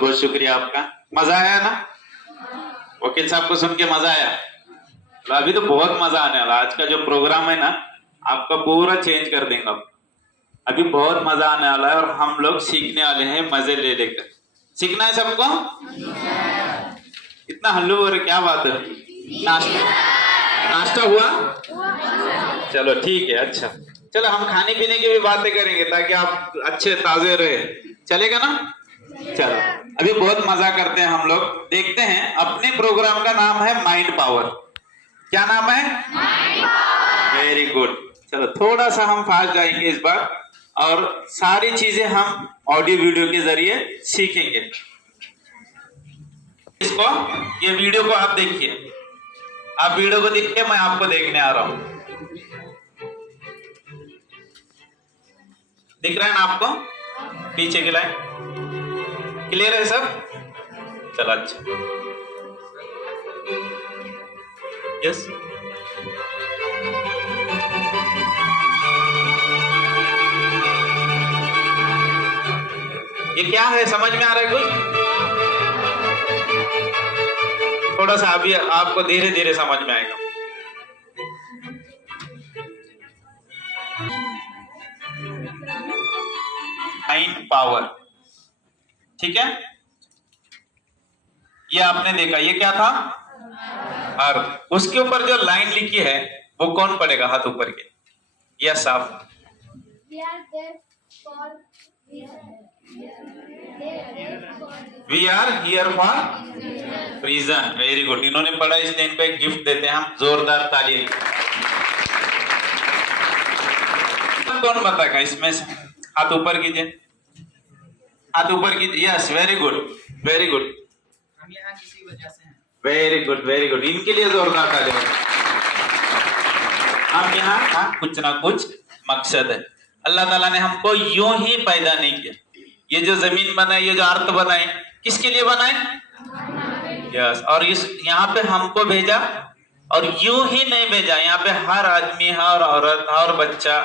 बहुत बहुत शुक्रिया आपका। मजा आया ना? वकील साहब को सुन के मजा आया? तो अभी तो बहुत मजा आने वाला। आज का जो प्रोग्राम है ना, आपका पूरा चेंज कर देंगे। अभी बहुत मजा आने वाला है और हम लोग सीखने वाले हैं मजे ले लेकर। सीखना है सबको? इतना हल्लू हो रहे, क्या बात है? नाश्ता हुआ? चलो ठीक है। अच्छा चलो, हम खाने पीने की भी बातें करेंगे ताकि आप अच्छे ताजे रहे। चलेगा ना? चलो, अभी बहुत मजा करते हैं हम लोग। देखते हैं, अपने प्रोग्राम का नाम है माइंड पावर। क्या नाम है? Mind power. Very good. चलो थोड़ा सा हम फास्ट जाएंगे इस बार और सारी चीजें हम ऑडियो वीडियो के जरिए सीखेंगे। इसको, ये वीडियो को आप देखिए। आप वीडियो को देखिए, मैं आपको देखने आ रहा हूं। दिख रहा है ना आपको? पीछे की लाइन क्लियर है सब? चलो अच्छा। यस, ये क्या है? समझ में आ रहा है कुछ? थोड़ा सा अभी आपको धीरे धीरे समझ में आएगा। माइंड पावर, ठीक है? ये आपने देखा, ये क्या था? अर्थ। उसके ऊपर जो लाइन लिखी है वो कौन पढ़ेगा? हाथ ऊपर के। यस आप। We are here for reason. Very good. इन्होंने पढ़ा, इसलिए इनको एक गिफ्ट देते हैं हम। जोरदार ताली। कौन बताएगा इसमें से? हाथ ऊपर कीजिए, हाथ ऊपर कीजिए। Yes, very good, very good. हम यहाँ किसी वजह से हैं। Very good, very good. इनके लिए जोरदार ताली। हम यहाँ कुछ ना कुछ मकसद है। अल्लाह ताला ने हमको यूं ही पैदा नहीं किया। ये जो जमीन बनाई, ये जो अर्थ बनाई, किसके लिए बनाई? यस। और इस यहाँ पे हमको भेजा, और यूं ही नहीं भेजा। यहाँ पे हर आदमी, हर औरत, हर बच्चा,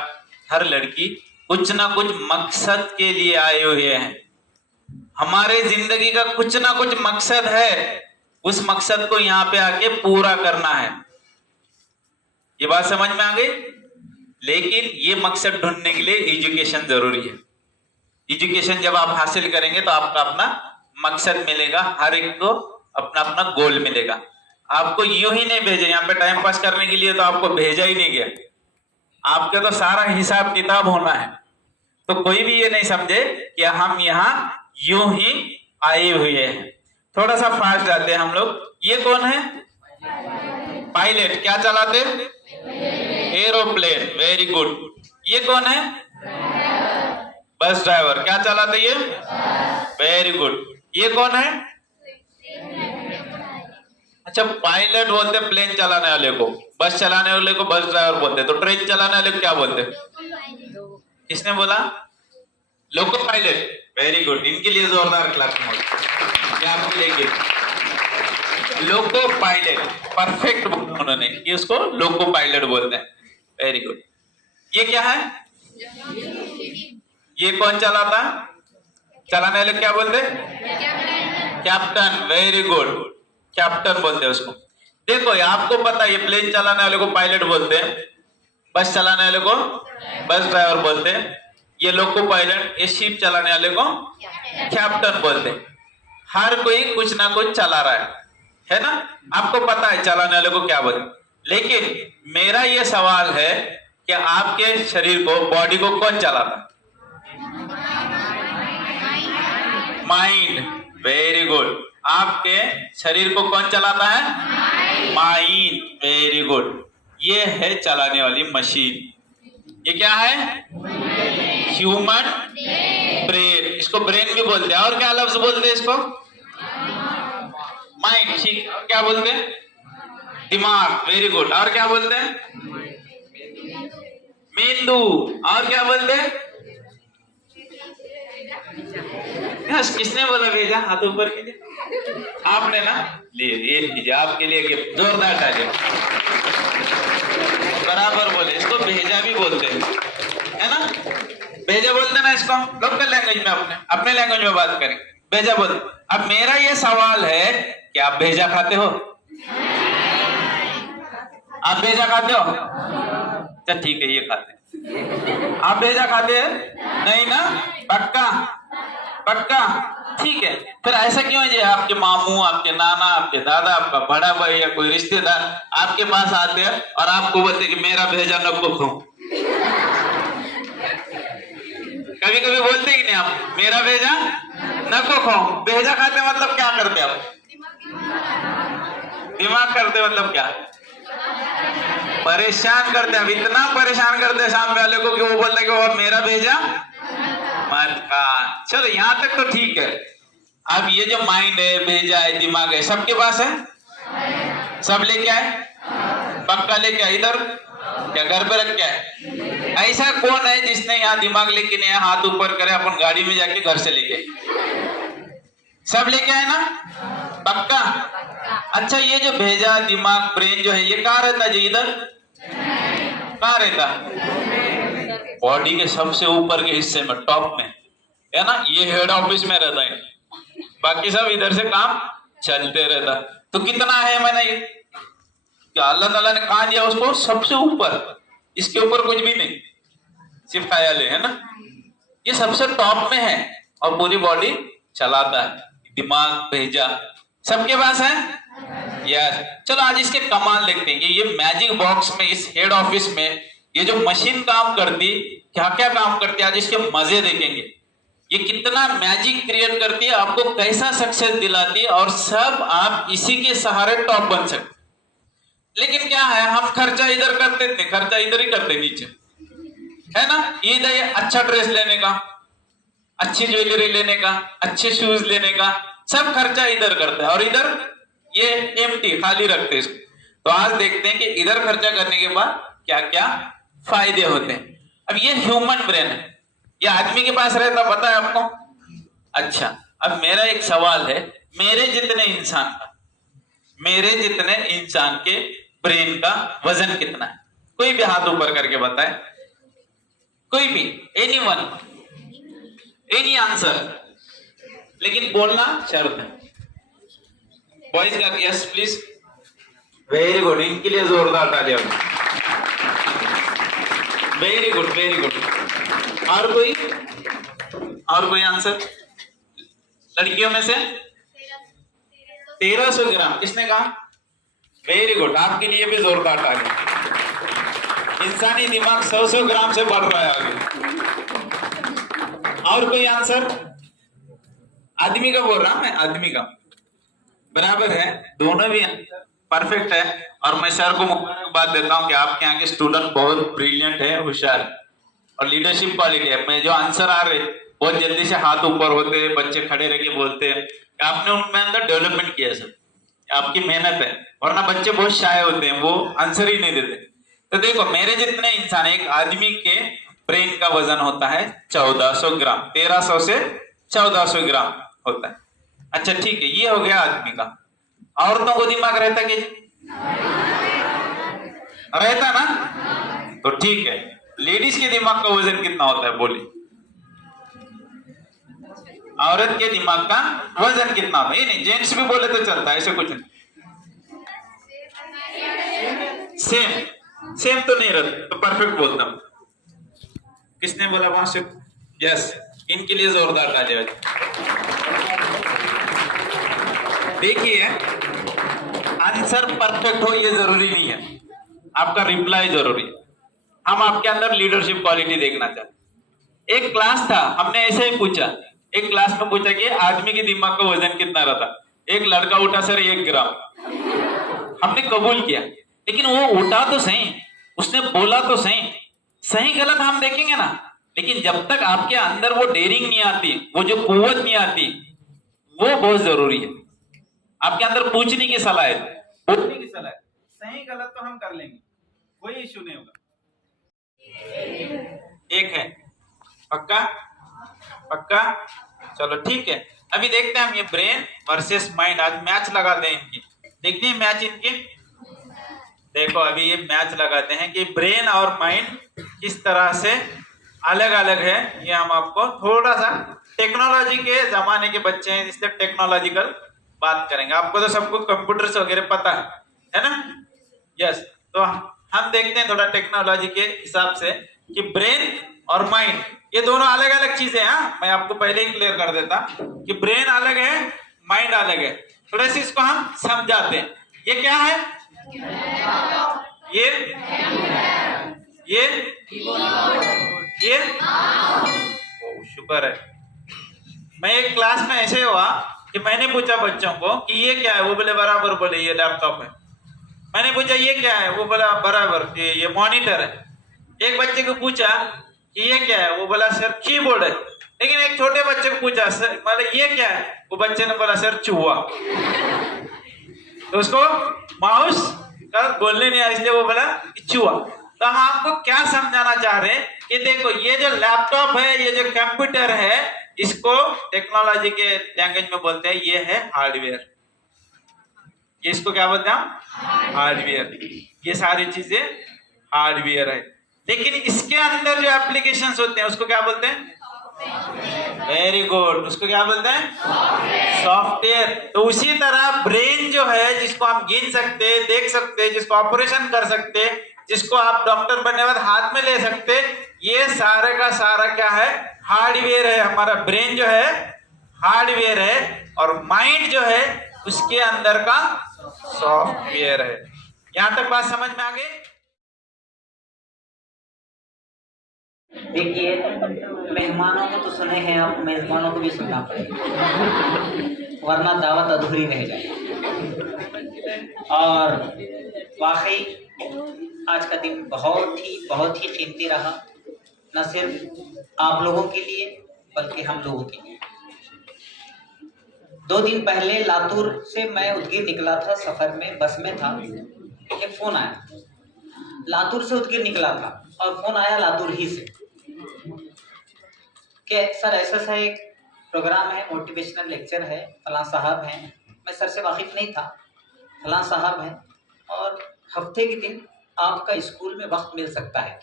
हर लड़की कुछ ना कुछ मकसद के लिए आए हुए हैं। हमारे जिंदगी का कुछ ना कुछ मकसद है। उस मकसद को यहाँ पे आके पूरा करना है। ये बात समझ में आ गई? लेकिन ये मकसद ढूंढने के लिए एजुकेशन जरूरी है। एजुकेशन जब आप हासिल करेंगे तो आपका अपना मकसद मिलेगा, हर एक को अपना अपना गोल मिलेगा। आपको यूं ही नहीं भेजे यहाँ पे टाइम पास करने के लिए, तो आपको भेजा ही नहीं गया। आपके तो सारा हिसाब किताब होना है। तो कोई भी ये नहीं समझे कि हम यहाँ यूं ही आए हुए हैं। थोड़ा सा फास्ट जाते हैं हम लोग। ये कौन है? पायलट। क्या चलाते? एरोप्लेन। Very good. ये कौन है? Bus driver. क्या चलाते ये? Very good. ये कौन है? अच्छा, पायलट बोलते प्लेन चलाने वाले को, बस चलाने वाले को बस ड्राइवर बोलते। तो ट्रेन चलाने वाले को क्या बोलते? किसने बोला? Loco pilot. Very good. इनके लिए जोरदार क्लास क्या आपके लिए? Loco pilot. परफेक्ट बोला उन्होंने कि उसको लोको पायलट बोलते हैं। Very good. ये क्या है? ये कौन चलाता? चलाने वाले क्या बोलते? कैप्टन। Very good. कैप्टन बोलते हैं उसको। देखो, आपको पता है, ये प्लेन चलाने वाले को पायलट बोलते हैं, बस चलाने वाले को बस ड्राइवर बोलते हैं, ये लोको पायलट, ये शिप चलाने वाले को कैप्टन बोलते हैं। हर कोई कुछ ना कुछ चला रहा है ना? आपको पता है चलाने वाले को क्या बोलते। लेकिन मेरा ये सवाल है कि आपके शरीर को, बॉडी को कौन चलाता? माइंड। Very good. आपके शरीर को कौन चलाता है? माइंड। Very good. ये है चलाने वाली मशीन। ये क्या है? Human brain. इसको ब्रेन भी बोलते हैं। और क्या लफ्ज बोलते हैं इसको? माइंड। ठीक। क्या बोलते हैं? दिमाग। Very good. और क्या बोलते हैं? मेंदू। और क्या बोलते हैं? किसने बोला भेजा? हाथ ऊपर कीजिए। आपने ना? लिए, ये लीजिए आपके लिए गिफ्ट। जोरदार तालियां। बराबर बोले। इसको भेजा भी बोलते हैं, है ना? भेजा बोलते ना इसको। लोकल लैंग्वेज में अपने लैंग्वेज में बात करें, भेजा बोलते। अब मेरा ये सवाल है कि आप भेजा खाते हो? आप भेजा खाते हो? तो ठीक है, ये खाते हैं। आप भेजा खाते हैं? नहीं ना? पक्का? पक्का? ठीक है। फिर ऐसा क्यों है जी आपके मामू, आपके नाना, आपके दादा, आपका बड़ा भाई या कोई रिश्तेदार आपके पास आते हैं और आपको बोलते कि मेरा भेजा नको खो? कभी कभी बोलते कि नहीं आप मेरा भेजा नको खो? भेजा खाते मतलब क्या करते आप? दिमाग करते मतलब क्या? परेशान करते हैं। इतना परेशान करते हैं सामने वाले को कि वो बोलता है कि वो मेरा भेजा मत खा। चलो यहां तक तो ठीक है। अब ये जो माइंड है, भेजा है, दिमाग है, सबके पास है? सब लेके आए? पक्का लेके आए? इधर क्या घर पे रख के आए? ऐसा कौन है जिसने यहाँ दिमाग लेके नहीं आया? हाथ ऊपर करे, अपन गाड़ी में जाके घर से लेके। सब लेके आए ना? पक्का? अच्छा, ये जो भेजा, दिमाग, ब्रेन जो है ये कहाँ रहता जी? इधर कहाँ रहता? बॉडी के सबसे ऊपर के हिस्से में, टॉप में है ना? ये हेड ऑफिस में रहता है। बाकी सब इधर से काम चलते रहता। तो कितना है मैंने ये क्या अल्लाह ताला ने कहा दिया उसको? सबसे ऊपर। इसके ऊपर कुछ भी नहीं, सिर्फ ख्याल है ना? ये सबसे टॉप में है और पूरी बॉडी चलाता है। दिमाग, भेजा सबके पास है यार। चलो आज इसके कमाल देखते हैं कि ये मैजिक बॉक्स में, इस हेड ऑफिस में ये जो मशीन काम करती, क्या क्या काम करती है, आज इसके मजे देखेंगे। ये कितना मैजिक क्रिएट करती है, आपको कैसा सक्सेस दिलाती है, और सब आप इसी के सहारे टॉप बन सकते। लेकिन क्या है, हम खर्चा इधर करते थे, खर्चा इधर ही करते नीचे, है ना? ये अच्छा ड्रेस लेने का, अच्छी ज्वेलरी लेने का, अच्छे शूज लेने का, सब खर्चा इधर करते हैं और इधर ये एम्प्टी, खाली रखते हैं इसको। तो आज देखते हैं कि इधर खर्चा करने के बाद क्या क्या फायदे होते हैं। अब ये ह्यूमन ब्रेन है, ये आदमी के पास रहता, पता है आपको? अच्छा, अब मेरा एक सवाल है, मेरे जितने इंसान के ब्रेन का वजन कितना है? कोई भी हाथ ऊपर करके बताए, कोई भी, एनीवन, एनी आंसर, लेकिन बोलना शर्त है। बॉयज का यस प्लीज, वेरी गुड, इनके लिए जोरदार तालियां। Very good, very good. और कोई आंसर? लड़कियों में से 1300 ग्राम, किसने कहा? वेरी गुड, आपके लिए भी जोरदार तालियां। इंसानी दिमाग 100 ग्राम से बढ़ रहा है आगे। और कोई आंसर? आदमी का बोल रहा हूं मैं, आदमी का बराबर है, दोनों भी परफेक्ट है। और मैं सर को मुबारकबाद देता हूं कि आपके यहाँ के स्टूडेंट बहुत ब्रिलियंट है, होशियार और लीडरशिप क्वालिटी है। मैं जो आंसर आ रहे बहुत जल्दी से हाथ ऊपर होते हैं, बच्चे खड़े रह के बोलते हैं, आपने उनमें अंदर डेवलपमेंट किया सर, आपकी मेहनत है। वरना बच्चे बहुत शाय होते हैं, वो आंसर ही नहीं देते। तो देखो, मेरे जितने इंसान, एक आदमी के ब्रेन का वजन होता है 1400 ग्राम, 1300 से 1400 ग्राम होता है। अच्छा ठीक है, ये हो गया आदमी का। औरतों को दिमाग रहता कि रहता ना? तो ठीक है, लेडीज के दिमाग का वजन कितना होता है बोलिए? औरत के दिमाग का वजन कितना होता है? ये नहीं, जेंट्स भी बोले तो चलता है, ऐसे कुछ नहीं। सेम तो नहीं रहता, तो परफेक्ट बोलता हूं। किसने बोला वहां से? यस, इनके लिए जोरदार तालियां। देखिए, आंसर परफेक्ट हो ये जरूरी नहीं है, आपका रिप्लाई जरूरी है। हम आपके अंदर लीडरशिप क्वालिटी देखना चाहते। एक क्लास था, हमने ऐसे ही पूछा, एक क्लास में पूछा कि आदमी के दिमाग का वजन कितना रहता। एक लड़का उठा सर 1 ग्राम। हमने कबूल किया, लेकिन वो उठा तो सही, उसने बोला तो सही गलत हम देखेंगे ना। लेकिन जब तक आपके अंदर वो डेयरिंग नहीं आती, वो जो कुव्वत नहीं आती, वो बहुत जरूरी है। आपके अंदर पूछने की सलाहियत, बोलने की सलाहियत, सही गलत तो हम कर लेंगे, कोई इश्यू नहीं होगा। एक है पक्का? पक्का? चलो ठीक है, अभी देखते हैं हम ये ब्रेन वर्सेस माइंड, आज मैच लगाते हैं इनकी। देखते हैं मैच इनके। देखो अभी ये मैच लगाते हैं कि ब्रेन और माइंड किस तरह से अलग अलग है। ये हम आपको थोड़ा सा टेक्नोलॉजी के जमाने के बच्चे हैं, इसलिए टेक्नोलॉजिकल बात करेंगे। आपको तो सबको कंप्यूटर्स वगैरह पता है ना? यस। तो हम देखते हैं थोड़ा टेक्नोलॉजी के हिसाब से कि ब्रेन और माइंड ये दोनों अलग अलग चीजें हैं। मैं आपको पहले ही क्लियर कर देता कि ब्रेन अलग है, माइंड अलग है। थोड़े से इसको हम समझाते हैं। ये क्या है? ये ओ, शुक्र है। मैं एक क्लास में ऐसे हुआ कि मैंने पूछा बच्चों को कि ये क्या है, वो बोले बराबर, बोले ये लैपटॉप है। मैंने पूछा ये क्या है, वो बोला बराबर ये मॉनिटर है। एक बच्चे को पूछा कि ये क्या है, वो बोला सर कीबोर्ड है। लेकिन एक छोटे बच्चे को पूछा सर मतलब ये क्या है, वो बच्चे ने बोला सर चूहा। तो उसको माउस का बोलने नहीं आया, इसलिए वो बोला चूहा। तो हम आपको क्या समझाना चाह रहे हैं कि देखो ये जो लैपटॉप है, ये जो कंप्यूटर है, इसको टेक्नोलॉजी के लैंग्वेज में बोलते हैं ये है हार्डवेयर। ये इसको क्या बोलते हैं हम? हार्डवेयर। ये सारी चीजें हार्डवेयर है। लेकिन इसके अंदर जो एप्लीकेशंस होते हैं उसको क्या बोलते हैं? वेरी गुड, उसको क्या बोलते हैं? सॉफ्टवेयर। तो उसी तरह ब्रेन जो है, जिसको हम गिन सकते, देख सकते, जिसको ऑपरेशन कर सकते, जिसको आप डॉक्टर बनने के बाद हाथ में ले सकते, ये सारे का सारा क्या है? हार्डवेयर है। हमारा ब्रेन जो है हार्डवेयर है और माइंड जो है उसके अंदर का सॉफ्टवेयर है। यहां तक बात समझ में आ गई? देखिए, मेहमानों को तो सुने हैं आप, मेजबानों को भी सुनना पड़ेगा, वरना दावत अधूरी रह जाए। और वाकई आज का दिन बहुत ही कीमती रहा, न सिर्फ आप लोगों के लिए बल्कि हम लोगों के लिए। 2 दिन पहले लातूर से मैं उदगीर निकला था, सफर में बस में था, एक फोन आया। लातूर से उदगीर निकला था और फोन आया लातूर ही से कि सर ऐसा एक प्रोग्राम है, मोटिवेशनल लेक्चर है, फलां साहब हैं। मैं सर से वाकिफ नहीं था। फलां साहब हैं और हफ्ते के दिन आपका स्कूल में वक्त मिल सकता है।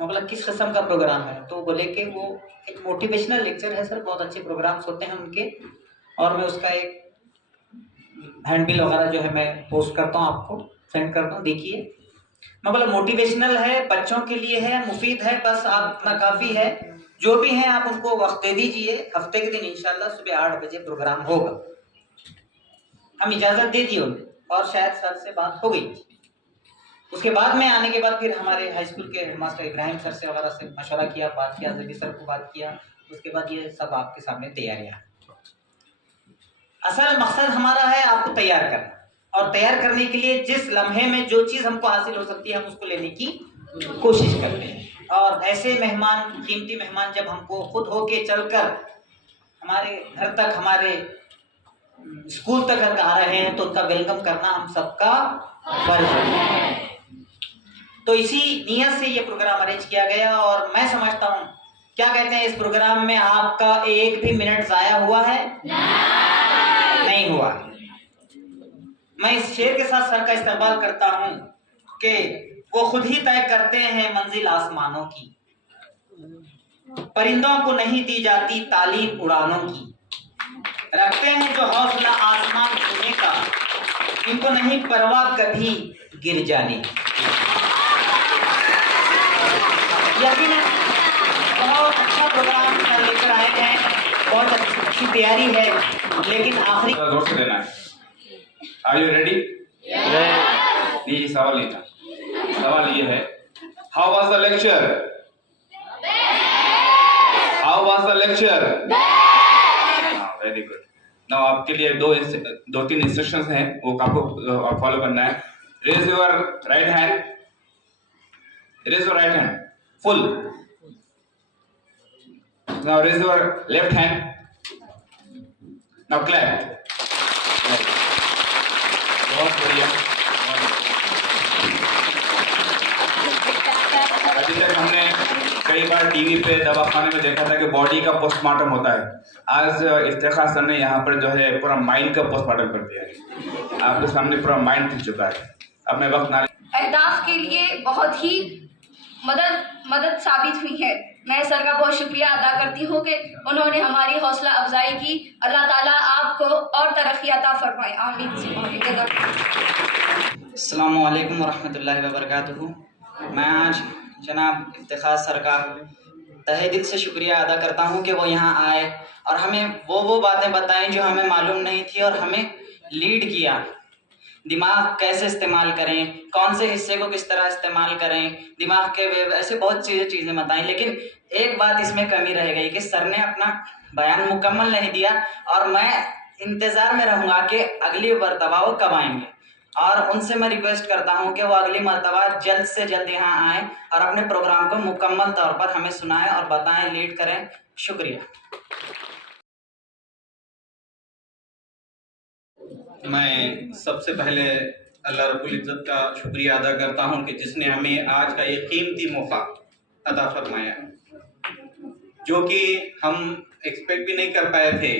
मैं बोला किस किस्म का प्रोग्राम है? तो बोले कि वो एक मोटिवेशनल लेक्चर है सर, बहुत अच्छे प्रोग्राम्स होते हैं उनके, और मैं उसका एक हैंडबिल वगैरह जो है मैं पोस्ट करता हूँ, आपको सेंड करता हूँ, देखिए। मैं बोला मोटिवेशनल है, बच्चों के लिए है, मुफीद है, बस आप इतना काफ़ी है। जो भी हैं आप उनको वक्त दे दीजिए, हफ्ते के दिन इंशाल्लाह सुबह 8 बजे प्रोग्राम होगा। हम इजाज़त दे दिए उन्हें और शायद सर से बात हो गई। उसके बाद में आने के बाद फिर हमारे हाई स्कूल के हेडमास्टर इब्राहिम सर से वगैरह से मशवरा किया, बात किया, जबी सर को बात किया। उसके बाद ये सब आपके सामने तैयारियाँ। असल मकसद हमारा है आपको तैयार करना, और तैयार करने के लिए जिस लम्हे में जो चीज़ हमको हासिल हो सकती है हम उसको लेने की कोशिश करते हैं। और ऐसे मेहमान, कीमती मेहमान जब हमको खुद होके चलकर हमारे घर तक, हमारे स्कूल तक आ रहे हैं, तो उनका वेलकम करना हम सबका फर्ज है। तो इसी नियत से ये प्रोग्राम अरेंज किया गया। और मैं समझता हूँ, क्या कहते हैं, इस प्रोग्राम में आपका एक भी मिनट जाया हुआ है? नहीं हुआ। मैं इस शेर के साथ सर का इस्तेमाल करता हूँ कि वो खुद ही तय करते हैं मंजिल आसमानों की, परिंदों को नहीं दी जाती तालीम उड़ानों की, रखते हैं जो हौसला आसमान छूने का, इनको नहीं परवाह कभी गिर जाने की। यकीनन बहुत अच्छा प्रोग्राम लेकर आए हैं, बहुत अच्छी तैयारी है, लेकिन आखिरी जोर से देना है। Are you ready? ये सवाल नहीं था। सवाल ये है, How was the lecture? How was the lecture? Very good. Now आपके लिए 2-3 इंस्ट्रक्शंस हैं, वो आपको फॉलो करना है। Raise your right hand. Raise your right hand. Full. Now raise your left hand. Now clap. बहुत बढ़िया। अभी तक हमने कई बार टीवी पे, दवाखाने में देखा था कि बॉडी का पोस्टमार्टम होता है। आज इफ्तिखार सर ने यहाँ पर जो है पूरा माइंड का पोस्टमार्टम कर दिया है। आपके सामने पूरा माइंड दिख चुका है। अब मैं वक्त ना अहदाफ के लिए बहुत ही मदद साबित हुई है। मैं सर का बहुत शुक्रिया अदा करती हूँ कि उन्होंने हमारी हौसला अफजाई की। अल्लाह ताला आपको और तरक्की अता फरमाए, आमीन। अस्सलामु अलैकुम वरहमतुल्लाहि वबरकातुहू। मैं आज जनाब इफ्तिखार सर का तहे दिल से शुक्रिया अदा करता हूँ कि वो यहाँ आए और हमें वो बातें बताएं जो हमें मालूम नहीं थी और हमें लीड किया। दिमाग कैसे इस्तेमाल करें, कौन से हिस्से को किस तरह इस्तेमाल करें, दिमाग के ऐसे बहुत चीज़ें बताएं। लेकिन एक बात इसमें कमी रह गई कि सर ने अपना बयान मुकम्मल नहीं दिया और मैं इंतज़ार में रहूँगा कि अगली मरतबा वो कब आएंगे। और उनसे मैं रिक्वेस्ट करता हूँ कि वो अगली मरतबा जल्द से जल्द यहाँ आएँ और अपने प्रोग्राम को मुकम्मल तौर पर हमें सुनाएं और बताएं, लीड करें। शुक्रिया। मैं सबसे पहले अल्लाह रब्बुल इज़्ज़त का शुक्रिया अदा करता हूँ कि जिसने हमें आज का ये कीमती मौका अता फरमाया, जो कि हम एक्सपेक्ट भी नहीं कर पाए थे।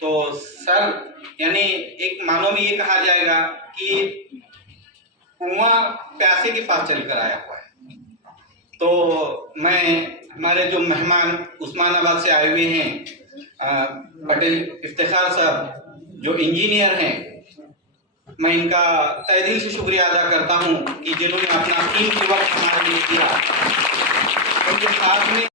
तो सर, यानी एक मानो में ये कहा जाएगा कि कुआं प्यासे के पास चल कर आया हुआ है। तो मैं हमारे जो मेहमान उस्मानाबाद से आए हुए हैं, पटेल इफ्तिखार साहब जो इंजीनियर हैं, मैं इनका तहे दिल से शुक्रिया अदा करता हूं कि जिन्होंने अपना कीमती वक्त हमारे लिए दिया। उनके साथ में